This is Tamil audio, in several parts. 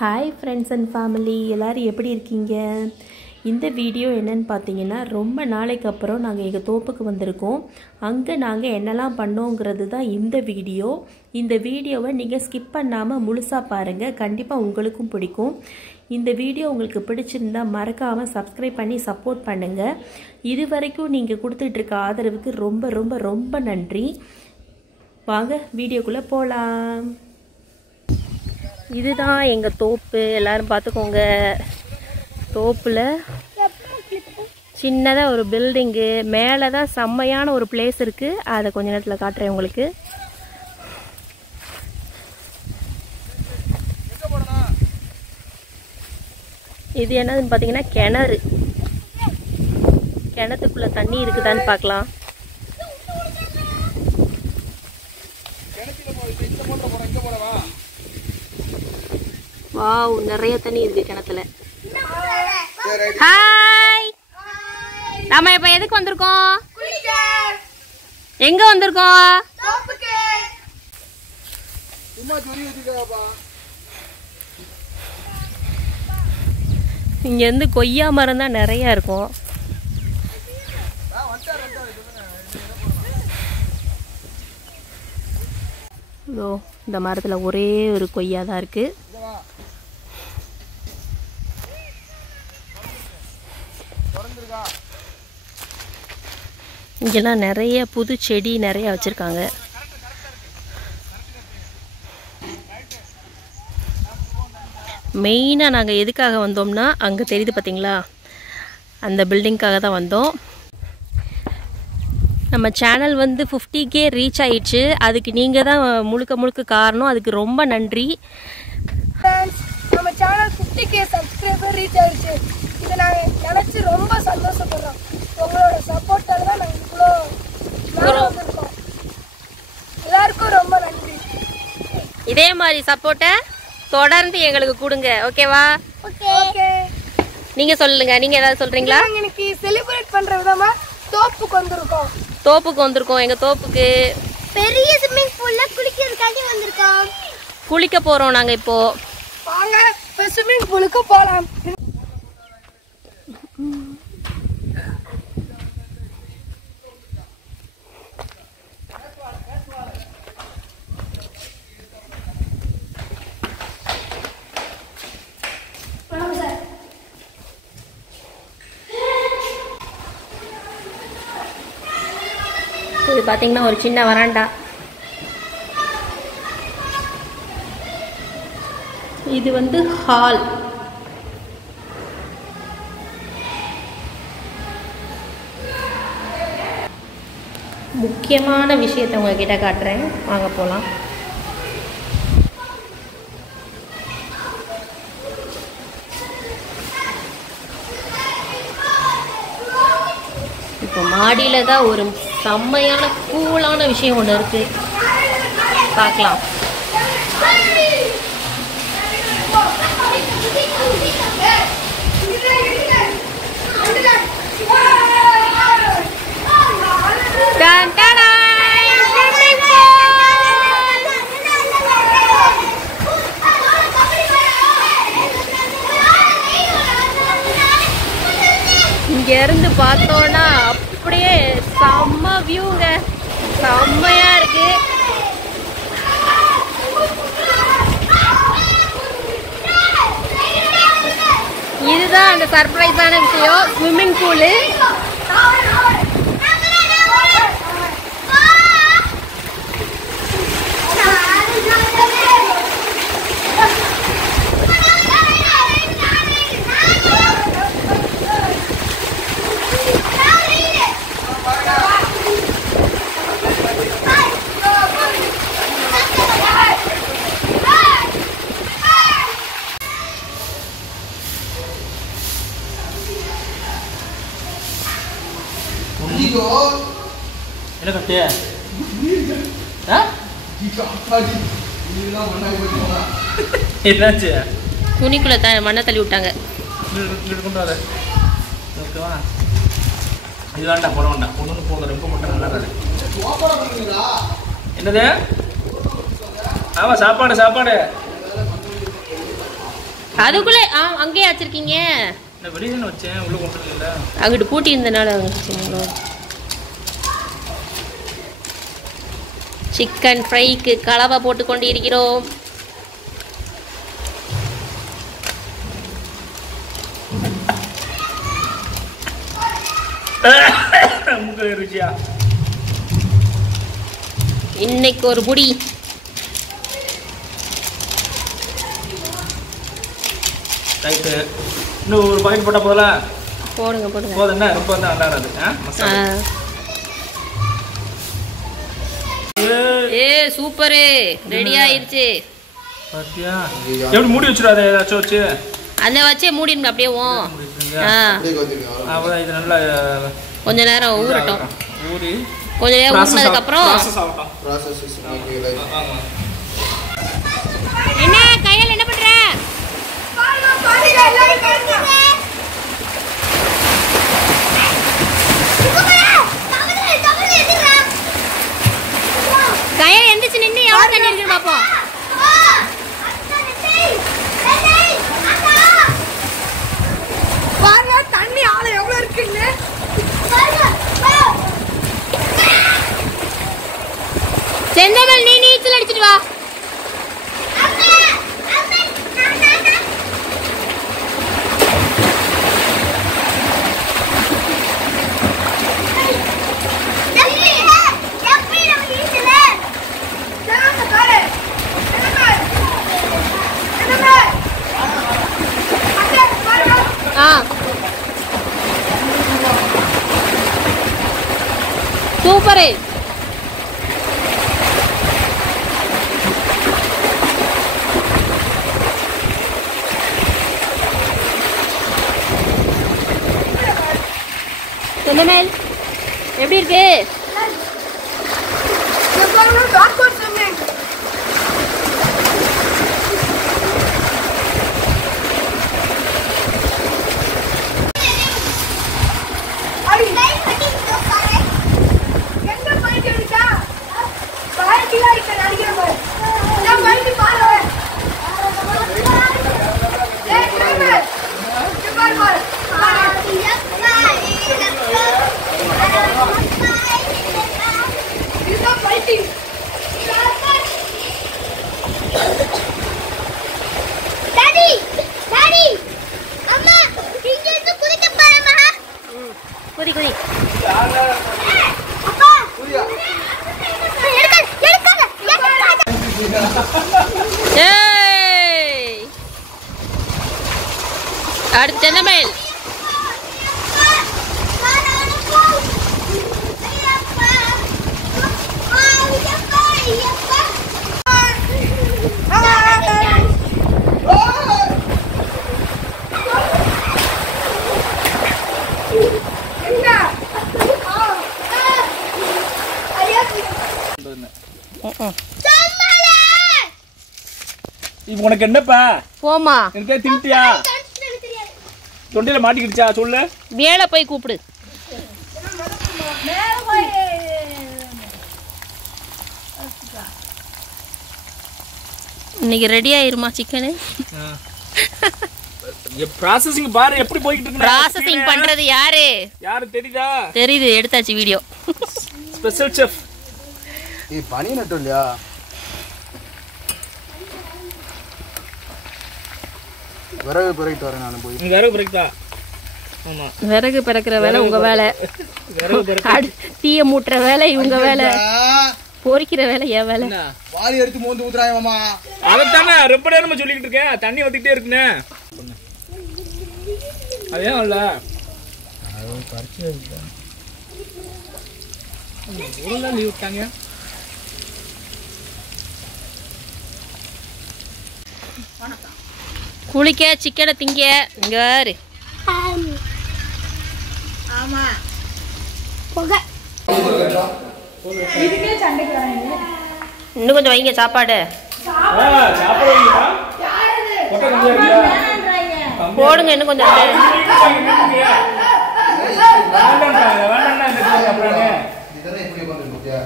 ஹாய் ஃப்ரெண்ட்ஸ் அண்ட் ஃபேமிலி, எல்லோரும் எப்படி இருக்கீங்க? இந்த வீடியோ என்னன்னு பார்த்தீங்கன்னா, ரொம்ப நாளைக்கு அப்புறம் நாங்கள் எங்கள் தோப்புக்கு வந்திருக்கோம். அங்கே நாங்கள் என்னெல்லாம் பண்ணோங்கிறது தான் இந்த வீடியோ. இந்த வீடியோவை நீங்கள் ஸ்கிப் பண்ணாமல் முழுசாக பாருங்கள், கண்டிப்பாக உங்களுக்கும் பிடிக்கும். இந்த வீடியோ உங்களுக்கு பிடிச்சிருந்தா மறக்காமல் சப்ஸ்கிரைப் பண்ணி சப்போர்ட் பண்ணுங்கள். இது வரைக்கும் நீங்கள் கொடுத்துட்ருக்க ஆதரவுக்கு ரொம்ப ரொம்ப ரொம்ப நன்றி. வாங்க வீடியோக்குள்ளே போகலாம். இதுதான் எங்கள் தோப்பு, எல்லோரும் பார்த்துக்கோங்க. தோப்பில் சின்னதாக ஒரு பில்டிங்கு, மேலே தான் செம்மையான ஒரு பிளேஸ் இருக்குது. அதை கொஞ்ச நேரத்தில் காட்டுறேன் உங்களுக்கு. இது என்னதுன்னு பார்த்தீங்கன்னா கிணறு. கிணத்துக்குள்ளே தண்ணி இருக்குதான்னு பார்க்கலாம். வாவ், நிறைய தண்ணி இருக்கு கிணத்துல. ஹாய், நாம இப்ப எதுக்கு வந்திருக்கோம்? எங்க வந்திருக்கோம்? இங்க இருந்து கொய்யா மரம் தான் நிறைய இருக்கும். இதோ இந்த மரத்துல ஒரே ஒரு கொய்யா தான் இருக்கு. இங்கெல்லாம் நிறைய புது செடி நிறைய வச்சிருக்காங்க. மெயினாக நாங்கள் எதுக்காக வந்தோம்னா, அங்கே தெரியுது பார்த்தீங்களா, அந்த பில்டிங்காக தான் வந்தோம். நம்ம சேனல் வந்து 50K ரீச் ஆயிடுச்சு. அதுக்கு நீங்கள் தான் முழுக்க காரணம். அதுக்கு ரொம்ப நன்றி. நம்ம சேனல் 50K சப்ஸ்கிரைபர் ரீச் ஆயிடுச்சு. இதை நாங்கள் நினச்சி ரொம்ப சந்தோஷப்படுறோம். உங்களோட சப்போர்ட்டால தான் நாங்கள் இவ்வளோ வந்திருக்கோம். எல்லாருக்கும் ரொம்ப நன்றி. இதே மாதிரி சப்போர்ட்டை தொடர்ந்து எங்களுக்கு கொடுங்க, ஓகேவா? ஓகே, நீங்க சொல்லுங்க, நீங்க ஏதாவது சொல்றீங்களா? இன்னைக்கு செலிப்ரேட் பண்ற விதமா தோப்புக்கு வந்திருக்கோம். எங்க தோப்புக்கு பெரிய ஸ்விமிங் பூல்ல குளிக்கிறதுக்காக வந்திருக்கோம். குளிக்க போறோம் நாங்க இப்போ. வாங்க ஸ்விமிங் பூலுக்கு போலாம். இது பார்த்தீங்கன்னா ஒரு சின்ன வராண்டா. இது வந்து ஹால். முக்கியமான விஷயத்தை உங்ககிட்ட காட்டுறேன், வாங்க போகலாம். இப்போ மாடியில் தான் ஒரு செம்மையான கூலான விஷயம் ஒன்று இருக்கு, பார்க்கலாம். இங்க இருந்து பார்த்தோன்னா அப்படியே செம்ம வியூங்க, செம்மையா இருக்கு. இதுதான் அந்த சர்ப்ரைஸான விஷயம், ஸ்விம்மிங் பூலு. என்ன கட்டு என்னாச்சு? துணிக்குள்ள மண்ணை தள்ளி விட்டாங்க. ஓகேவா? இது வேண்டாம், போட வேண்டாம். ஒன்று போங்க, ரொம்ப மட்டும் நல்லா இருக்காது. என்னது? ஆமாம், சாப்பாடு. அதுக்குள்ளே அங்கேயே வச்சிருக்கீங்க. நான் வெளியே தானே வச்சேன், உள்ள கொண்டு வரல. அங்கிட்டு பூட்டி இருந்தனால வச்சுங்களோ. சிக்கன் ஃப்ரைக்கு கலவை போட்டு கொண்டு இருக்கிறோம். இன்னைக்கு ஒரு புடி. ரைட்டு. இன்னும் ஒரு பாக்கெட் போட்டா போதல? போடுங்க போடுங்க. போதும், ரொம்ப வந்து நல்லா இருக்காது. ஏ சூப்பரு, ரெடி ஆயிருச்சு. பாத்தியா? எப்படி மூடி வச்சிராத ஏதாச்சும் வச்சு? அந்த வச்சே மூடிடுங்க அப்படியே. அவ்வளோதான். இது நல்லா கொஞ்ச நேரம் ஊறட்டும். ஊறி கொஞ்ச நேரம் ஊறினதுக்கு அப்புறம் என்ன கையில என்ன பண்ற? கையில எந்திரிச்சு நின்று எவ்வளவு தண்ணி இருக்கு பாப்போம். பாருங்க தண்ணி ஆள எவ்வளவு இருக்குன்னு. செந்தமல் நீ நீச்சல் அடிச்சிட்டு வா. சூப்பரு. செந்தமல் எப்படி இருக்கு? குதி குதி. அடுத்து செந்தமல். இப்போ உனக்கு என்னப்பா? போமா. எனக்கே திண்டியா? தொண்டையில மாட்டிக்கிடுச்சா சொல்லு. மேல போய் கூப்பிடு. இன்னைக்கு ரெடி ஆயிருமா சிக்கனு? ப்ராசஸிங் பாரு எப்படி போயிட்டு இருக்கு. ப்ராசஸிங் பண்றது யாரு? யாரு தெரியுதா? தெரியுது, எடுத்தாச்சு வீடியோ. Special chef. ஏய் பனி நட்டு இல்லையா? விறகு பிறக்கிட்டு வரேன் நான் போய். நீங்க விறகு பிறக்கிட்டா? ஆமா. விறகு பிறக்கிற வேலை உங்க வேலை. தீய மூட்டுற வேலை இவங்க வேலை. பொறிக்கிற வேலை என் வேலை. வாரி எடுத்து மோந்து ஊத்துறாங்க மாமா. அதத்தானே ரொம்ப நேரமா சொல்லிக்கிட்டு இருக்கேன். தண்ணி வந்துட்டே இருக்குனே. அதே இல்ல. அது பறிச்சு வைக்க. ஊர்ல லீவ் விட்டாங்க. குளிக்க சிக்கனை திங்க. இங்க பாரு. ஆமா. போக. இதுக்கே சண்டைக்கு வராங்க. இன்னும் கொஞ்சம் வைங்க சாப்பாடு. சாப்பாடு வைங்கப்பா. யாரது? போடுங்க இன்னும் கொஞ்சம்.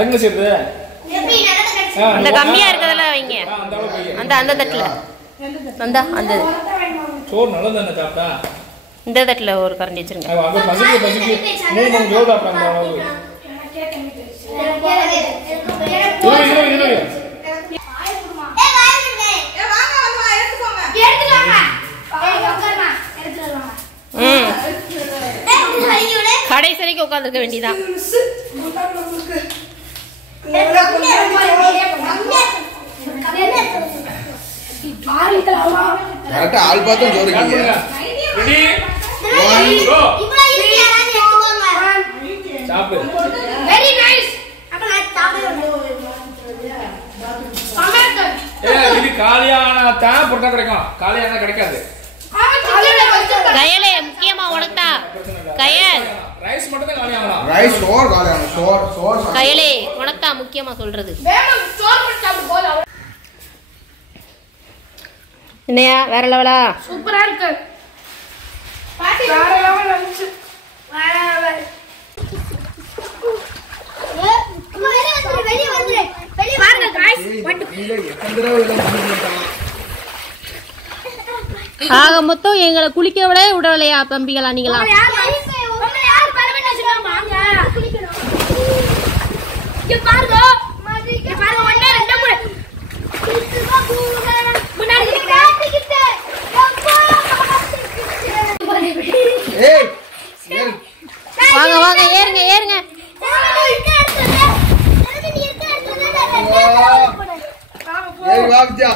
அங்க அந்த கம்மியா இருக்கறதெல்லாம் வைங்க. அந்த அந்த தட்டுல. அந்த அந்த சோறு நல்லது தானே சாப்பிட்டா இந்த தட்டில் ஒரு கரண்டி வச்சிருங்க. அங்கே பசிக்கு 3 ஜோர் சாப்பிட்டாங்க அளவு. கடைசி வரைக்கும் உட்காந்துருக்க வேண்டியதான். கரெக்டா ஆள் பார்த்தா ஜோறு வைக்கீங்க. ரெடி 1 கோ சாப்பிடு. Very nice. அப்ப நான் சாப்பிடுறேன். இது காலியான தான் புரோட்டா கிடைக்கும். காலியான கிடைக்காது. கயலே முக்கியமா உனக்குதா கயல் ரைஸ் மட்டும் தான் காலியாகலாம். ரைஸ் சோறு காலியான சோறு கயலே உனக்குதா முக்கியமா சொல்றது. என்னையா வேற லெவலா? சூப்பரா இருக்கு. வேற லெவல் இருந்துச்சு. வேற லெவல். வெளிய வந்து பாருங்க गाइस. ஆக மொத்தம் எங்களை குளிக்கவிட விடலையா தம்பிகளா நீங்களா? யார் பர்மிஷன் சொன்னா வாங்க குளிக்கணும். இங்க பாருங்க. இங்க பாருங்க 1 2 3 முன்னாடி நிக்கிறேன். ஏய் வாங்க வாங்க ஏறுங்க ஏறுங்க. ஏய் வா வித்யா